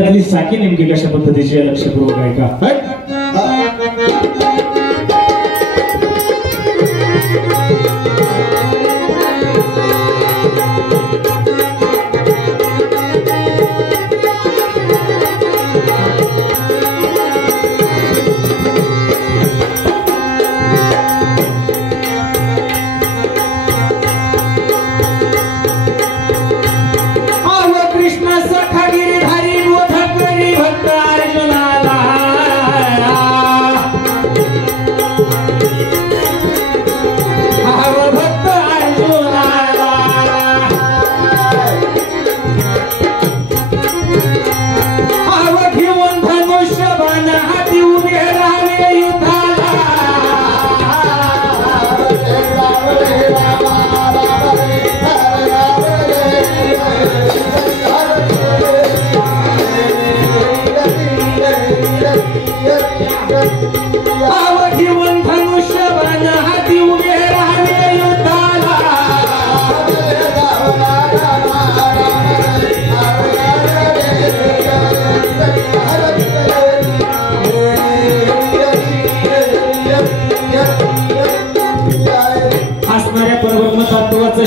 साकी नेमकी कशा पद्धतीची लक्षपूर्वक आहे का?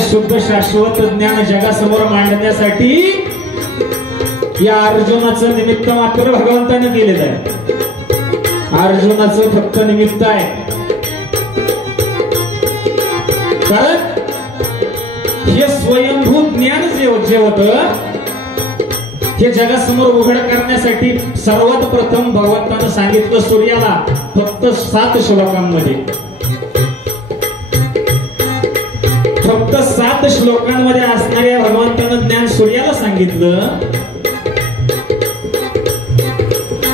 शुद्ध शाश्वत ज्ञान जगासमोर मांडण्यासाठी या अर्जुनाचं निमित्त मात्र भगवंताने केलेलं आहे. अर्जुनाचं फक्त निमित्त आहे, कारण हे स्वयंभू ज्ञान जे होतं हे जगासमोर उघड करण्यासाठी सर्वात प्रथम भगवंतानं सांगितलं सूर्याला फक्त 7 श्लोकांमध्ये. फक्त 7 श्लोकांमध्ये असणाऱ्या भगवंतानं ज्ञान सूर्याला सांगितलं,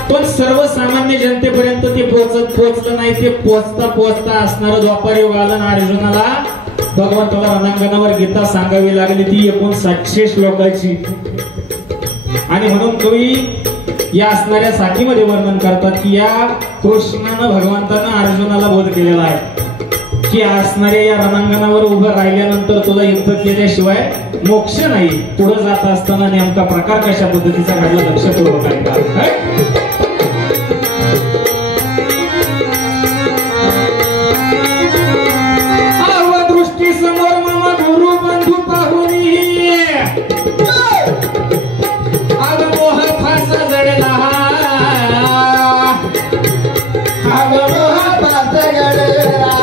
पण सर्वसामान्य जनतेपर्यंत ते पोहोचलं नाही. ते पोहोचता असणारं द्वापार युग आलं ना अर्जुनाला भगवंताला रणांगणावर गीता सांगावी लागली, ती 700 श्लोकाची. आणि म्हणून कवी या असणाऱ्या साखीमध्ये वर्णन करतात की या कृष्णानं भगवंतानं अर्जुनाला बोध केलेला आहे की असणाऱ्या या रणांगणावर उभं राहिल्यानंतर तुला युद्ध केल्याशिवाय मोक्ष नाही. पुढे जात असताना नेमका प्रकार कशा पद्धतीचा घडला लक्षपूर्वक आहे का? दृष्टी समोर मम गुरु बंधू पाहुनी आग मोह फासा जडला, आग मोह फासा जडला.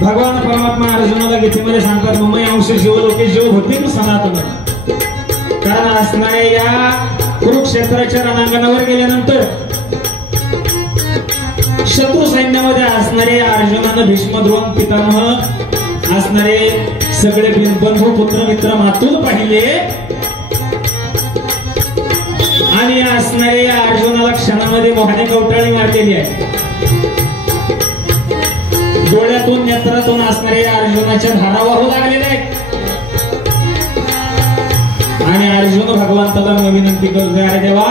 भगवान परमात्मा अर्जुनाला गीतेमध्ये सांगतात ममय अंश जीवलोके जीव होते सनातन. कारण असणाऱ्या या कुरुक्षेत्राच्या रणांगणावर गेल्यानंतर शत्रू सैन्यामध्ये असणारे अर्जुनानं भीष्म द्रोण पितामह असणारे सगळे बंधू पुत्र मित्र मातून पाहिले. आणि असणारे या अर्जुनाला क्षणामध्ये मोहाने कवटाळी मारलेली आहे. डोळ्यातून नेत्रातून असणाऱ्या अर्जुनाच्या धारा वाहू लागलेल्या आहेत. आणि अर्जुन भगवंताला विनंती करतोय, अरे देवा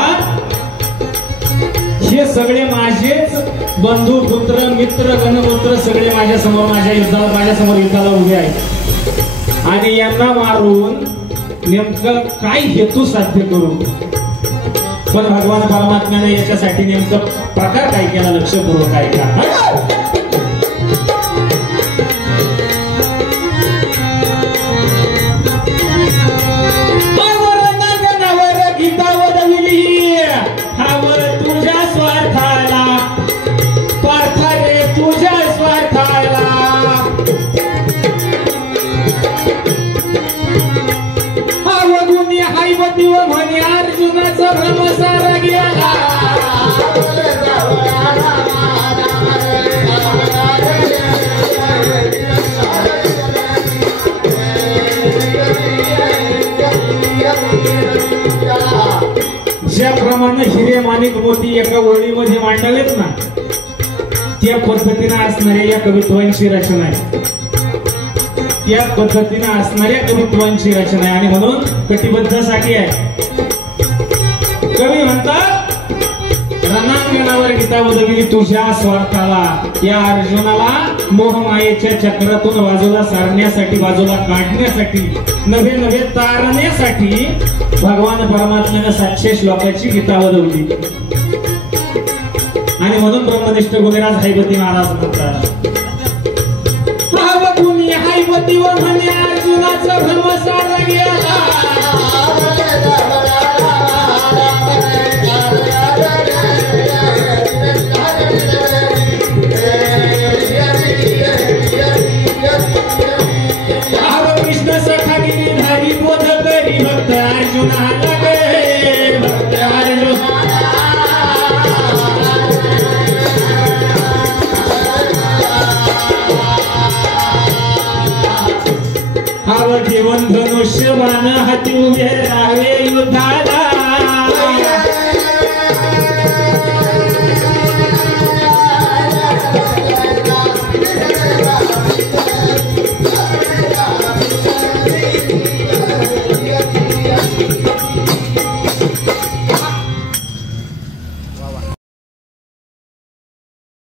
हे सगळे माझेच बंधू पुत्र मित्र गणपुत्र सगळे माझ्या समोर माझ्या समोर युद्धाला उभे आहेत आणि यांना मारून नेमकं काय हेतू साध्य करू. पण भगवान परमात्म्याने याच्यासाठी नेमकं प्रकार काय केला लक्षपूर्वक आहे का? अर्जुनाचा भ्रम सारा गेला. भावनिक मोठी एका ओळीमध्ये मांडावेत ना, त्या पद्धतीने असणाऱ्या या कवित्वांची रचना आहे, त्या पद्धतीने असणाऱ्या कवित्वांची रचना आहे. आणि म्हणून कटिबद्धसाठी आहे. कवी म्हणतात, रणांगणावर गीता उदविली तुझ्या स्वार्थाला, या अर्जुनाला मोहमायेच्या चक्रातून बाजूला सारण्यासाठी, बाजूला काढण्यासाठी, नवे नवे तारण्यासाठी भगवान परमात्म्याने 700 श्लोकाची गीता उदवली. आणि म्हणून ब्रह्मनिष्ठ गुणराज हैवती महाराज म्हणतात, भावगुणी हैवती व म्हणे अर्जुनाचा भ्रम सारा गेला. कृष्ण सखा गिरीधारी बोध करी भक्त अर्जुनाला गे, भक्त अर्जुन घेऊन धनुष्यबाण हाती उभे राहावे युद्धाला.